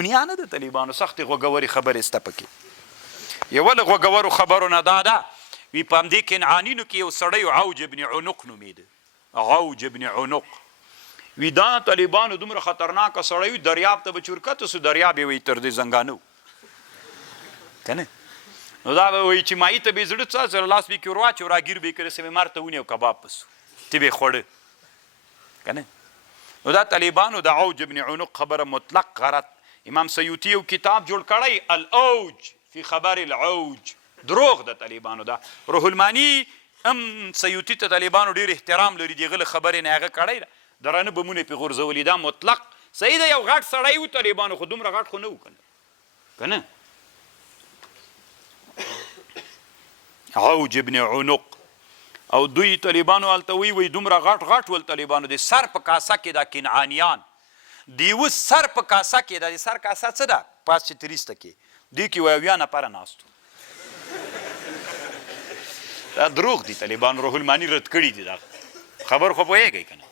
دنیا نه د طالبانو سختې غوږورې خبرې سته پکې یوه له غوږورو خبرو نه دا ده وي په همدې کنعانینو کې یو سړی عوج ابن عنق نومېده عوج ابن عنق وي دا طالبانو دومره خطرناکه سړی وي دریاب ته به چورکته سو دریاب یې وایي تر دې زنګانه و که نه نو دا به وایي چې مایي ته به یې زړه څه سره لاس به یې کې ور واچو راګیر به یې کړی سه مار ته ونیو کباب په سو ته به یې خوړه که نه نو دا طالبانو د عوج ابن عنق خبره مطلق غلط امام سیوطي یو کتاب جوړ کړی الاوج فی خبر العوج دروغ د طالبانو دا روح المانی هم سیوطي ته طالبانو ډېر احترام لري د هغه له خبرې نه هغه کړی ده درانه بمونه پې غورځولي دا مطلق صحیح ده یو غټ سړی و طالبانو خو دومره غټ خو نه و که نه عوج ابن عنق او دوی طالبانو هلته وی دومره غټ غټ ول طالبانو د سر په کاسه کې دا کنعانیان د یوه سر په کاسه کې دا د سر کاسه څه ده پاس چې تریسته کې دوی کې وایي اویا نفره ناست دا دروغ دي طالبانو روح المانی رد کړي دي دا خبر خو پوهېږئ که نه